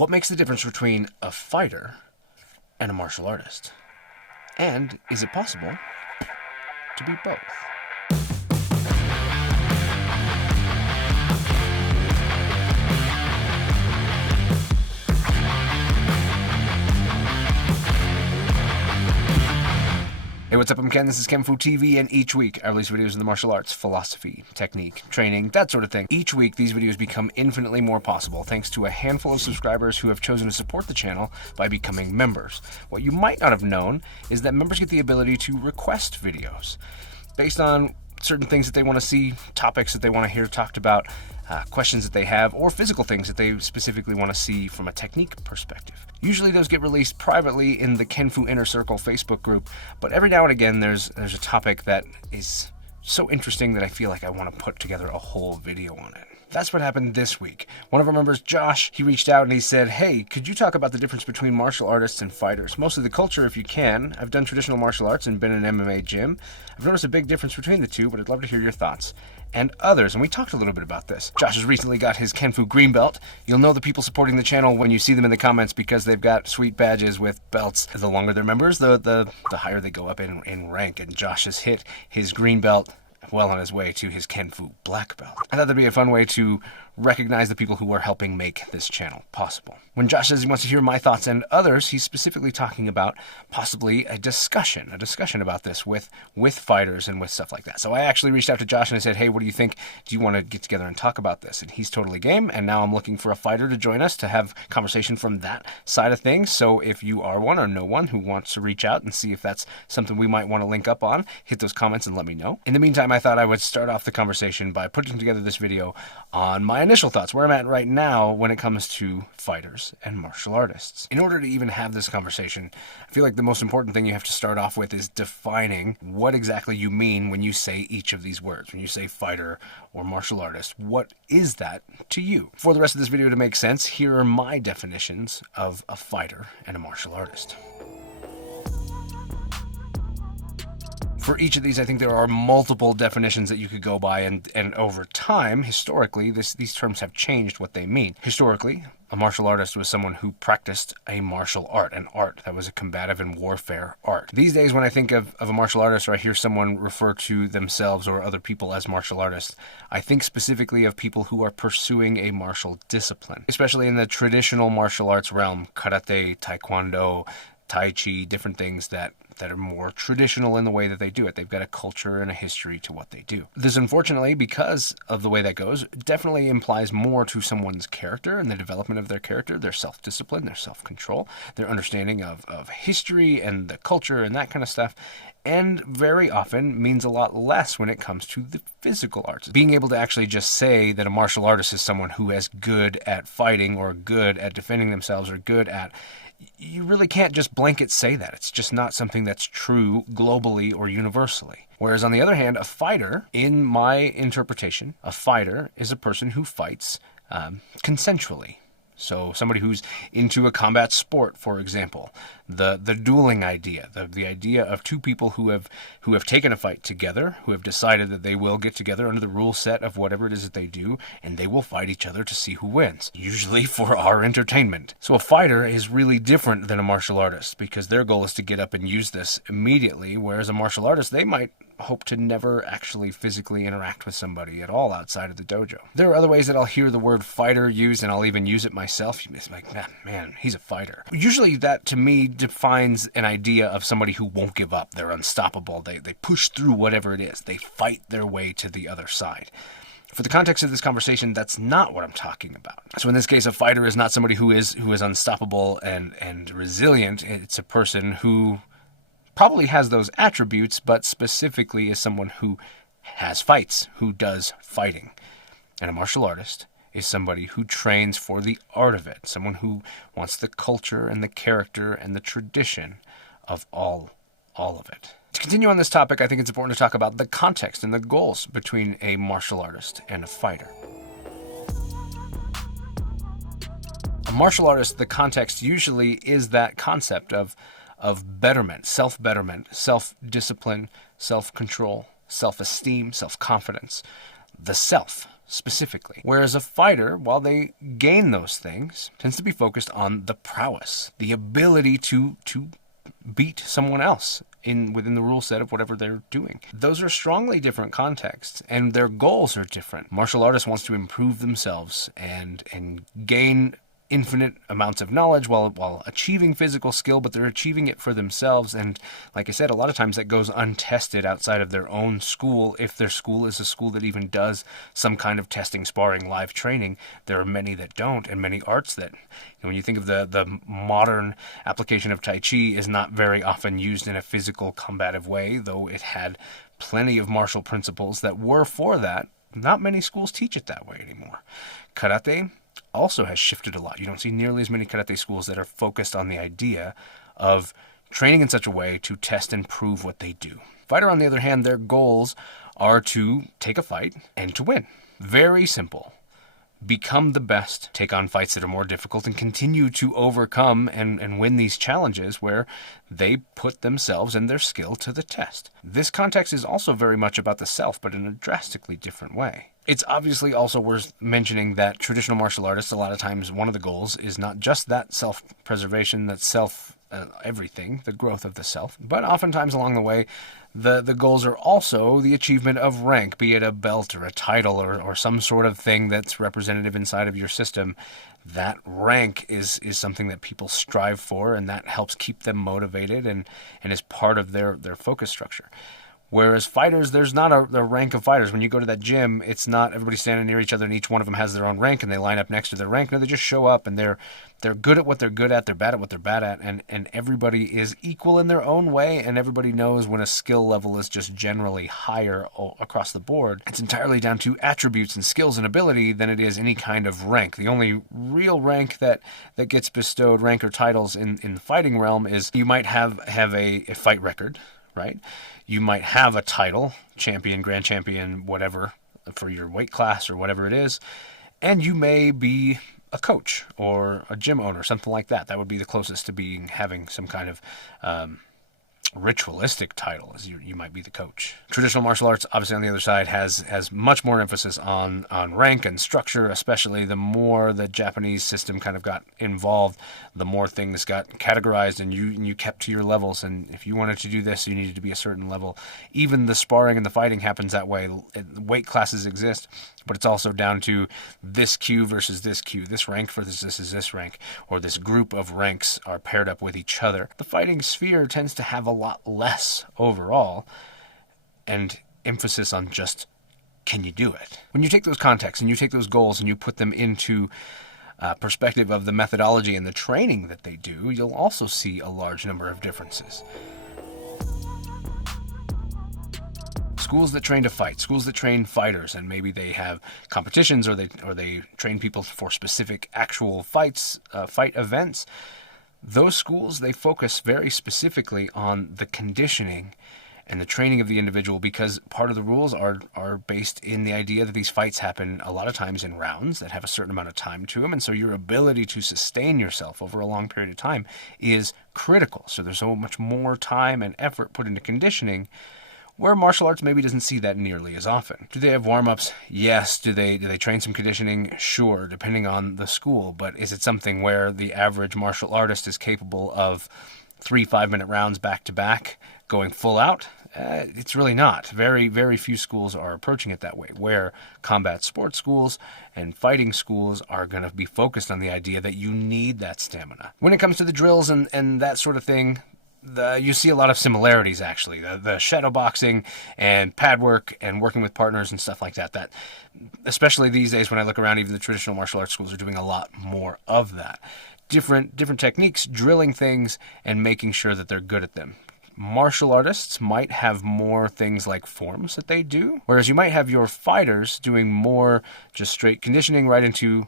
What makes the difference between a fighter and a martial artist? And is it possible to be both? Hey, what's up? I'm Ken. This is kenfuTV, and each week I release videos in the martial arts, philosophy, technique, training, that sort of thing. Each week, these videos become infinitely more possible thanks to a handful of subscribers who have chosen to support the channel by becoming members. What you might not have known is that members get the ability to request videos based on certain things that they want to see, topics that they want to hear talked about, questions that they have, or physical things that they specifically want to see from a technique perspective. Usually those get released privately in the Kenfu Inner Circle Facebook group, but every now and again there's a topic that is so interesting that I feel like I want to put together a whole video on it. That's what happened this week. One of our members, Josh, he reached out and he said, hey, could you talk about the difference between martial artists and fighters? Mostly the culture if you can. I've done traditional martial arts and been in an MMA gym. I've noticed a big difference between the two, but I'd love to hear your thoughts. And others, and we talked a little bit about this. Josh has recently got his Kenfu green belt. You'll know the people supporting the channel when you see them in the comments because they've got sweet badges with belts. The longer they're members, the higher they go up in rank, and Josh has hit his green belt well on his way to his Kenfu black belt. I thought that'd be a fun way to recognize the people who are helping make this channel possible. When Josh says he wants to hear my thoughts and others, he's specifically talking about possibly a discussion about this with fighters and with stuff like that. So I actually reached out to Josh and I said, hey, what do you think? Do you want to get together and talk about this? And he's totally game, and now I'm looking for a fighter to join us to have conversation from that side of things. So if you are one or know one who wants to reach out and see if that's something we might want to link up on, hit those comments and let me know. In the meantime, I thought I would start off the conversation by putting together this video on my initial thoughts, where I'm at right now when it comes to fighters and martial artists. In order to even have this conversation, I feel like the most important thing you have to start off with is defining what exactly you mean when you say each of these words. When you say fighter or martial artist, what is that to you? For the rest of this video to make sense, here are my definitions of a fighter and a martial artist. For each of these, I think there are multiple definitions that you could go by, and over time, historically, these terms have changed what they mean. Historically, a martial artist was someone who practiced a martial art, an art that was a combative and warfare art. These days, when I think of a martial artist, or I hear someone refer to themselves or other people as martial artists, I think specifically of people who are pursuing a martial discipline, especially in the traditional martial arts realm, karate, taekwondo, tai chi, different things that are more traditional in the way that they do it. They've got a culture and a history to what they do. This, unfortunately, because of the way that goes, definitely implies more to someone's character and the development of their character, their self-discipline, their self-control, their understanding of history and the culture and that kind of stuff, and very often means a lot less when it comes to the physical arts. Being able to actually just say that a martial artist is someone who is good at fighting or good at defending themselves or good at... You really can't just blanket say that. It's just not something that's true globally or universally. Whereas on the other hand, a fighter, in my interpretation, a fighter is a person who fights consensually. So somebody who's into a combat sport, for example, the dueling idea, the idea of two people who have taken a fight together, who have decided that they will get together under the rule set of whatever it is that they do, and they will fight each other to see who wins, usually for our entertainment. So a fighter is really different than a martial artist because their goal is to get up and use this immediately, whereas a martial artist, they might hope to never actually physically interact with somebody at all outside of the dojo. There are other ways that I'll hear the word fighter used, and I'll even use it myself. It's like, man, he's a fighter. Usually that, to me, defines an idea of somebody who won't give up. They're unstoppable. They push through whatever it is. They fight their way to the other side. For the context of this conversation, that's not what I'm talking about. So in this case, a fighter is not somebody who is unstoppable and resilient. It's a person who probably has those attributes, but specifically is someone who has fights, who does fighting. And a martial artist is somebody who trains for the art of it, someone who wants the culture and the character and the tradition of all of it. To continue on this topic, I think it's important to talk about the context and the goals between a martial artist and a fighter. A martial artist, the context usually is that concept of betterment, self-discipline, self-control, self-esteem, self-confidence, the self. specifically. Whereas a fighter, while they gain those things, tends to be focused on the prowess, the ability to beat someone else within the rule set of whatever they're doing. Those are strongly different contexts, and their goals are different. Martial artists wants to improve themselves and gain infinite amounts of knowledge while achieving physical skill, but they're achieving it for themselves. And like I said, a lot of times that goes untested outside of their own school. If their school is a school that even does some kind of testing, sparring, live training, there are many that don't, and many arts that, when you think of the modern application of Tai Chi, is not very often used in a physical combative way, though it had plenty of martial principles that were for that. Not many schools teach it that way anymore. Karate also has shifted a lot. You don't see nearly as many karate schools that are focused on the idea of training in such a way to test and prove what they do. Fighter, on the other hand, their goals are to take a fight and to win. Very simple. Become the best, take on fights that are more difficult, and continue to overcome and win these challenges where they put themselves and their skill to the test. This context is also very much about the self, but in a drastically different way. It's obviously also worth mentioning that traditional martial artists, a lot of times one of the goals is not just that self-preservation, that everything, the growth of the self, but oftentimes along the way, the goals are also the achievement of rank, be it a belt or a title or some sort of thing that's representative inside of your system. That rank is something that people strive for, and that helps keep them motivated and is part of their focus structure. Whereas fighters, there's not a rank of fighters. When you go to that gym, it's not everybody standing near each other and each one of them has their own rank and they line up next to their rank. No, they just show up and they're good at what they're good at, they're bad at what they're bad at, and everybody is equal in their own way, and everybody knows when a skill level is just generally higher across the board. It's entirely down to attributes and skills and ability than it is any kind of rank. The only real rank that gets bestowed, rank or titles in the fighting realm, is you might have a fight record, right? You might have a title, champion, grand champion, whatever, for your weight class or whatever it is, and you may be a coach or a gym owner, something like that. That would be the closest to having some kind of ritualistic title, as you might be the coach. Traditional martial arts, obviously on the other side, has much more emphasis on rank and structure, especially the more the Japanese system kind of got involved, the more things got categorized and you kept to your levels, and if you wanted to do this, you needed to be a certain level. Even the sparring and the fighting happens that way. Weight classes exist, but it's also down to this Q versus this Q. This rank versus this is this rank, or this group of ranks are paired up with each other. The fighting sphere tends to have a lot less overall, and emphasis on just, can you do it? When you take those contexts and you take those goals and you put them into perspective of the methodology and the training that they do, you'll also see a large number of differences. Schools that train to fight, schools that train fighters, and maybe they have competitions or they train people for specific actual fights, fight events. Those schools, they focus very specifically on the conditioning and the training of the individual, because part of the rules are based in the idea that these fights happen a lot of times in rounds that have a certain amount of time to them, and so your ability to sustain yourself over a long period of time is critical. So there's so much more time and effort put into conditioning, where martial arts maybe doesn't see that nearly as often. Do they have warm-ups? Yes. Do they train some conditioning? Sure, depending on the school. But is it something where the average martial artist is capable of 3 5-minute rounds back-to-back, going full out? It's really not. Very, very few schools are approaching it that way, where combat sports schools and fighting schools are going to be focused on the idea that you need that stamina. When it comes to the drills and that sort of thing, you see a lot of similarities, actually. The shadow boxing and pad work and working with partners and stuff like that. That, especially these days when I look around, even the traditional martial arts schools are doing a lot more of that. Different techniques, drilling things, and making sure that they're good at them. Martial artists might have more things like forms that they do, whereas you might have your fighters doing more just straight conditioning right into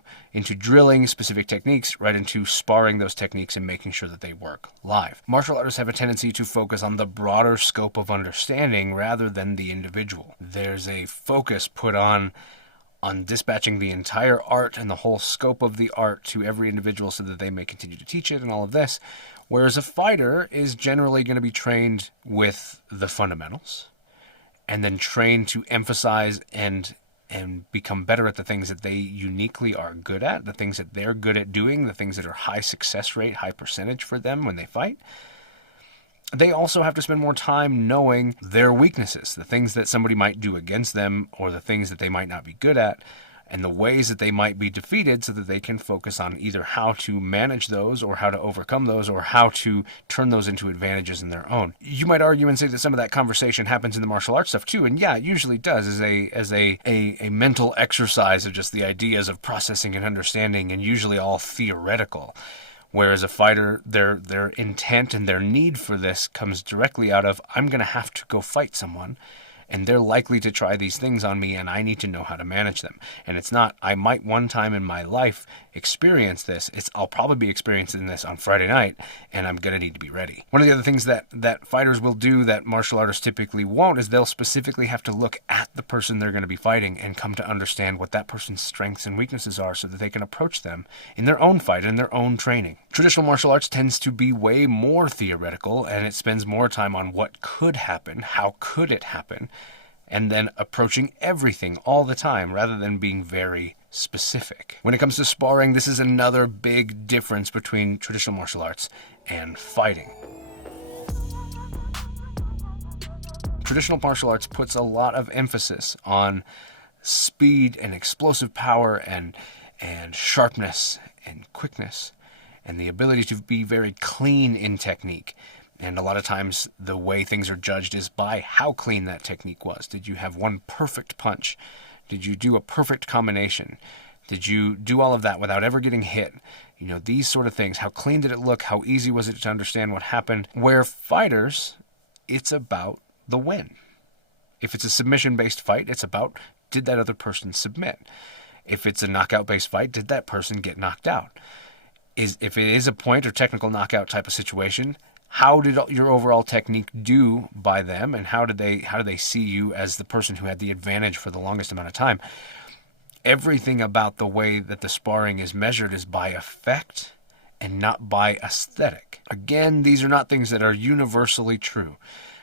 drilling specific techniques, right into sparring those techniques and making sure that they work live. Martial artists have a tendency to focus on the broader scope of understanding rather than the individual. There's a focus put on dispatching the entire art and the whole scope of the art to every individual so that they may continue to teach it and all of this. Whereas a fighter is generally going to be trained with the fundamentals and then trained to emphasize and and become better at the things that they uniquely are good at, the things that they're good at doing, the things that are high success rate, high percentage for them when they fight. They also have to spend more time knowing their weaknesses, the things that somebody might do against them or the things that they might not be good at, and the ways that they might be defeated so that they can focus on either how to manage those or how to overcome those or how to turn those into advantages in their own. You might argue and say that some of that conversation happens in the martial arts stuff too, and yeah, it usually does as a mental exercise of just the ideas of processing and understanding, and usually all theoretical. Whereas a fighter, their intent and their need for this comes directly out of, I'm going to have to go fight someone, and they're likely to try these things on me, and I need to know how to manage them. And it's not, I might one time in my life experience this. I'll probably be experiencing this on Friday night, and I'm going to need to be ready. One of the other things that fighters will do that martial artists typically won't is they'll specifically have to look at the person they're going to be fighting and come to understand what that person's strengths and weaknesses are so that they can approach them in their own fight, in their own training. Traditional martial arts tends to be way more theoretical, and it spends more time on what could happen, how could it happen, and then approaching everything all the time rather than being very specific. When it comes to sparring, this is another big difference between traditional martial arts and fighting. Traditional martial arts puts a lot of emphasis on speed and explosive power and sharpness and quickness and the ability to be very clean in technique. And a lot of times the way things are judged is by how clean that technique was. Did you have one perfect punch? Did you do a perfect combination? Did you do all of that without ever getting hit? You know, these sort of things. How clean did it look? How easy was it to understand what happened? Where fighters, it's about the win. If it's a submission-based fight, it's about, did that other person submit? If it's a knockout-based fight, did that person get knocked out? If it is a point or technical knockout type of situation, how did your overall technique do by them, and how do they see you as the person who had the advantage for the longest amount of time? Everything about the way that the sparring is measured is by effect and not by aesthetic. Again, these are not things that are universally true.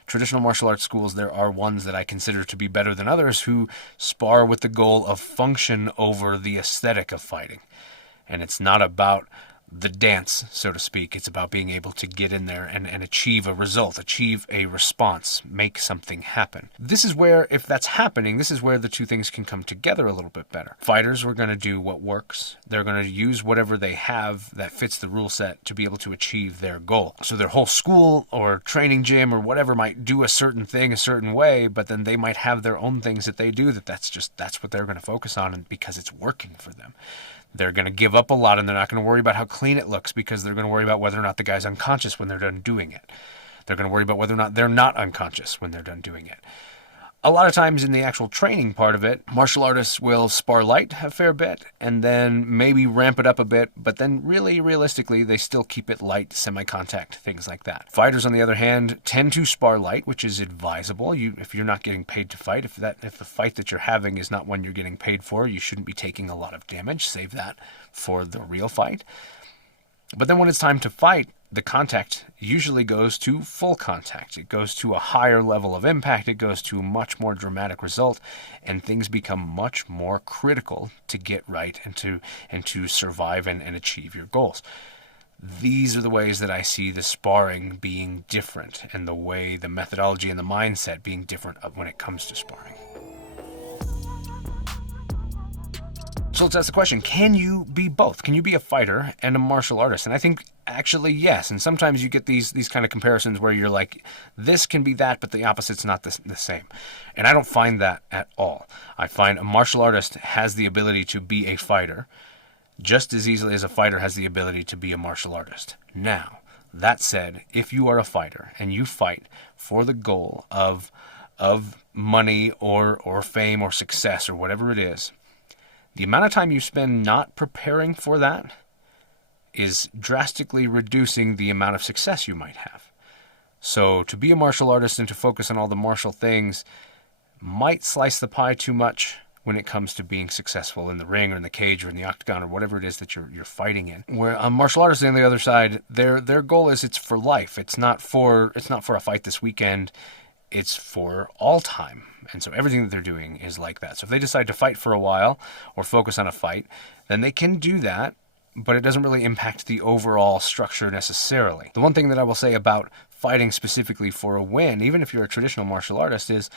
Traditional martial arts schools, there are ones that I consider to be better than others who spar with the goal of function over the aesthetic of fighting. And it's not about the dance, so to speak. It's about being able to get in there and achieve a result, achieve a response, make something happen. This is where, if that's happening, this is where the two things can come together a little bit better. Fighters are going to do what works. They're going to use whatever they have that fits the rule set to be able to achieve their goal. So their whole school or training gym or whatever might do a certain thing a certain way, but then they might have their own things that they do that's what they're going to focus on because it's working for them. They're going to give up a lot, and they're not going to worry about how clean it looks because they're going to worry about whether or not the guy's unconscious when they're done doing it. They're going to worry about whether or not they're not unconscious when they're done doing it. A lot of times in the actual training part of it, martial artists will spar light a fair bit and then maybe ramp it up a bit, but then really realistically, they still keep it light, semi-contact, things like that. Fighters, on the other hand, tend to spar light, which is advisable. If you're not getting paid to fight, if the fight that you're having is not one you're getting paid for, you shouldn't be taking a lot of damage. Save that for the real fight. But then when it's time to fight, the contact usually goes to full contact. It goes to a higher level of impact. It goes to a much more dramatic result, and things become much more critical to get right and to survive and achieve your goals. These are the ways that I see the sparring being different, and the way the methodology and the mindset being different when it comes to sparring. So let's ask the question, can you be both? Can you be a fighter and a martial artist? And I think actually yes. And sometimes you get these kind of comparisons where you're like, this can be that, but the opposite's not the same. And I don't find that at all. I find a martial artist has the ability to be a fighter just as easily as a fighter has the ability to be a martial artist. Now, that said, if you are a fighter and you fight for the goal of money or fame or success or whatever it is, the amount of time you spend not preparing for that is drastically reducing the amount of success you might have. So to be a martial artist and to focus on all the martial things might slice the pie too much when it comes to being successful in the ring or in the cage or in the octagon or whatever it is that you're fighting in. Where a martial artist on the other side, their goal is it's for life. It's not for a fight this weekend. it's for all time. And so everything that they're doing is like that. So if they decide to fight for a while or focus on a fight, then they can do that, but it doesn't really impact the overall structure necessarily. The one thing that I will say about fighting specifically for a win, even if you're a traditional martial artist, is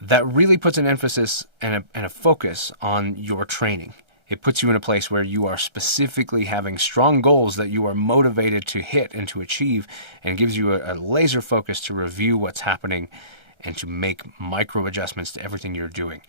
that really puts an emphasis and a focus on your training. It puts you in a place where you are specifically having strong goals that you are motivated to hit and to achieve, and gives you a laser focus to review what's happening and to make micro adjustments to everything you're doing.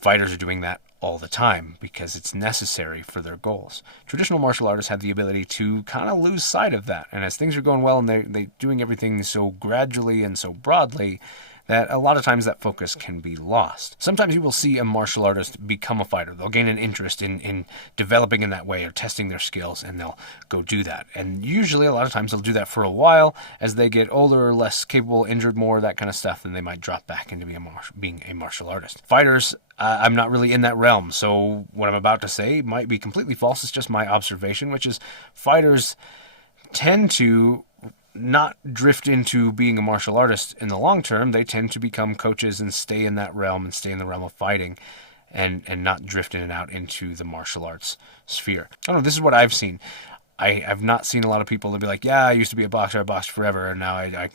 Fighters are doing that all the time because it's necessary for their goals. Traditional martial artists have the ability to kind of lose sight of that, and as things are going well and they're doing everything so gradually and so broadly, that a lot of times that focus can be lost. Sometimes you will see a martial artist become a fighter. They'll gain an interest in developing in that way or testing their skills, and they'll go do that. And usually a lot of times they'll do that for a while. As they get older or less capable, injured more, that kind of stuff, then they might drop back into being a martial artist. Fighters, I'm not really in that realm, so what I'm about to say might be completely false. It's just my observation, which is fighters tend to not drift into being a martial artist in the long term. They tend to become coaches and stay in that realm and stay in the realm of fighting, and not drift in and out into the martial arts sphere. I don't know, this is what I've seen. I've not seen a lot of people that be like, yeah, I used to be a boxer, I boxed forever, and now I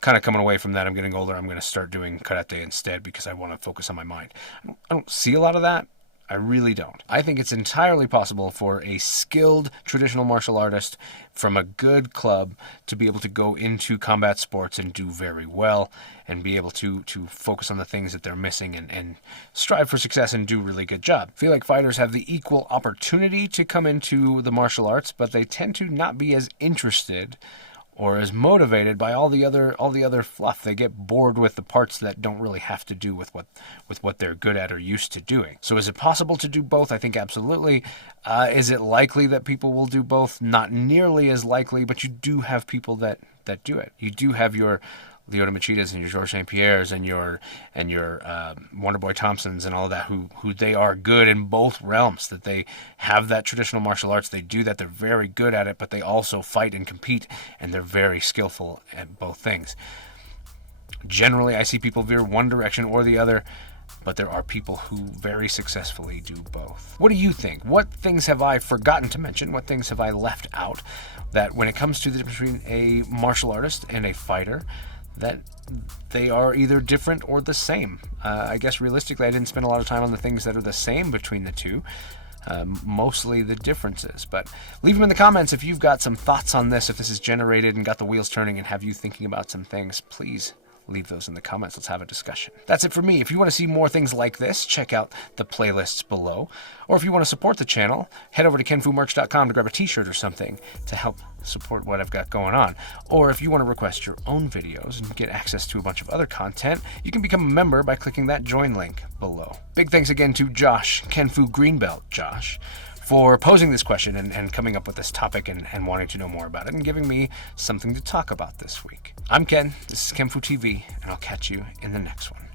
kind of coming away from that. I'm getting older, I'm going to start doing karate instead because I want to focus on my mind. I don't see a lot of that. I really don't. I think it's entirely possible for a skilled traditional martial artist from a good club to be able to go into combat sports and do very well, and be able to focus on the things that they're missing and strive for success and do a really good job. I feel like fighters have the equal opportunity to come into the martial arts, but they tend to not be as interested or as motivated by all the other fluff. They get bored with the parts that don't really have to do with what they're good at or used to doing. So is it possible to do both? I think absolutely. Is it likely that people will do both? Not nearly as likely, but you do have people that do it. You do have your Lyoto Machidas and your Georges St. Pierres and your Wonderboy Thompsons and all of that, who they are good in both realms, that they have that traditional martial arts, they do that, they're very good at it, but they also fight and compete, and they're very skillful at both things. Generally, I see people veer one direction or the other, but there are people who very successfully do both. What do you think? What things have I forgotten to mention? What things have I left out that when it comes to the difference between a martial artist and a fighter, that they are either different or the same? I guess realistically, I didn't spend a lot of time on the things that are the same between the two, mostly the differences. But leave them in the comments if you've got some thoughts on this, if this is generated and got the wheels turning and have you thinking about some things. Please leave those in the comments. Let's have a discussion. That's it for me. If you want to see more things like this, check out the playlists below. Or if you want to support the channel, head over to kenfumerch.com to grab a t-shirt or something to help support what I've got going on. Or if you want to request your own videos and get access to a bunch of other content, you can become a member by clicking that join link below. Big thanks again to Josh, Kenfu Greenbelt Josh, for posing this question and coming up with this topic and wanting to know more about it and giving me something to talk about this week. I'm Ken, this is kenfuTV, and I'll catch you in the next one.